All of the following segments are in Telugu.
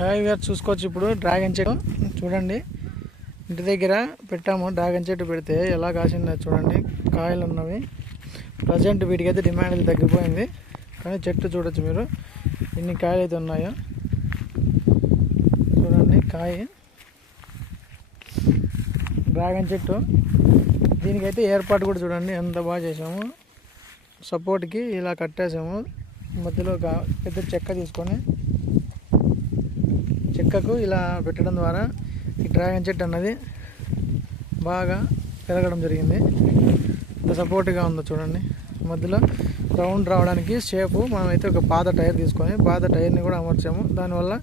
హాయ్ గారు చూసుకోవచ్చు. ఇప్పుడు డ్రాగన్ చెట్టు చూడండి, ఇంటి దగ్గర పెట్టాము. డ్రాగన్ చెట్టు పెడితే ఎలా కాసిందో చూడండి, కాయలు ఉన్నవి. ప్రజెంట్ వీటికైతే డిమాండ్ తగ్గిపోయింది, కానీ చెట్టు చూడొచ్చు మీరు ఎన్ని కాయలు అయితే ఉన్నాయో. చూడండి కాయ డ్రాగన్ చెట్టు. దీనికైతే ఏర్పాటు కూడా చూడండి ఎంత బాగా చేసాము. సపోర్ట్కి ఇలా కట్టేసాము, మధ్యలో ఒక పెద్ద చెక్క తీసుకొని చెక్కకు ఇలా పెట్టడం ద్వారా ఈ డ్రాగన్ చెట్టు అన్నది బాగా పెరగడం జరిగింది. ఇంత సపోర్ట్గా ఉందో చూడండి. మధ్యలో రౌండ్ రావడానికి షేపు మనమైతే ఒక పాత టైర్ తీసుకొని పాత టైర్ని కూడా అమర్చాము. దానివల్ల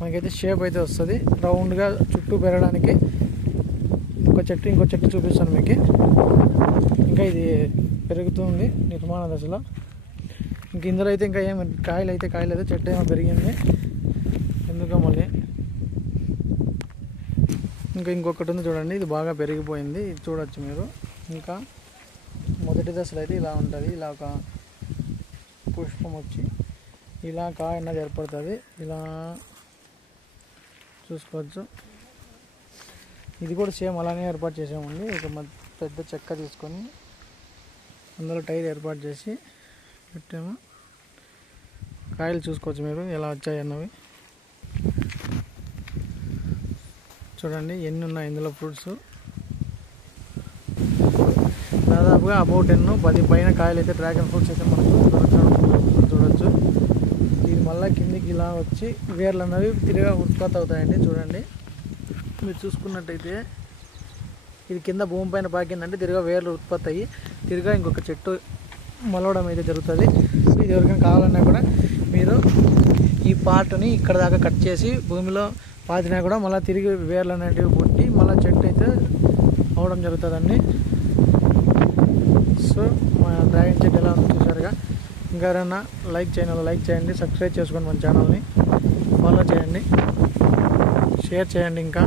మనకైతే షేప్ అయితే వస్తుంది రౌండ్గా చుట్టూ పెరగడానికి. ఇంకో చెట్టు చూపిస్తాను మీకు. ఇంకా ఇది పెరుగుతుంది నిర్మాణ దశలో. ఇంక ఇందులో అయితే ఇంకా ఏమి కాయలు అయితే చెట్టు ఏమో పెరిగింది ఎందుకో మళ్ళీ. ఇంకొకటి ఉంది చూడండి, ఇది బాగా పెరిగిపోయింది, ఇది చూడొచ్చు మీరు. ఇంకా మొదటి దశలో అయితే ఇలా ఉంటుంది, ఇలా ఒక పుష్పం వచ్చి ఇలా కాయ అన్నది ఏర్పడుతుంది. ఇలా చూసుకోవచ్చు. ఇది కూడా సేమ్ అలానే ఏర్పాటు చేసామండి. ఒక పెద్ద చెక్క తీసుకొని అందులో టైర్ ఏర్పాటు చేసి పెట్టాము. కాయలు చూసుకోవచ్చు మీరు ఎలా వచ్చాయి అన్నవి. చూడండి ఎన్ని ఉన్నాయి ఇందులో ఫ్రూట్స్. దాదాపుగా అబౌట్ 10 పైన కాయలు అయితే డ్రాగన్ ఫ్రూట్స్ అయితే మనకు చూడొచ్చు. ఇది మళ్ళీ కిందికి ఇలా వచ్చి వేర్లు అన్నవి తిరిగా ఉత్పత్తి అవుతాయండి. చూడండి మీరు చూసుకున్నట్టయితే ఇది కింద భూమి పైన పాకిందంటే తిరిగా వేర్లు ఉత్పత్తి అయ్యి తిరిగా ఇంకొక చెట్టు మొలవడం అయితే జరుగుతుంది. ఇది ఎవరికైనా కావాలన్నా కూడా మీరు ఈ పార్ట్ని ఇక్కడ దాకా కట్ చేసి భూమిలో పాతినా కూడా మళ్ళీ తిరిగి వేర్లు అనేటివి పుట్టి మళ్ళీ చెట్టు అయితే అవడం జరుగుతుందండి. సో మా డ్రాగన్ చెట్టు ఎలా ఉందో చూసారుగా. ఇంకా ఎవరైనా లైక్ చేయండి, సబ్స్క్రైబ్ చేసుకోండి, మన ఛానల్ని ఫాలో చేయండి, షేర్ చేయండి. ఇంకా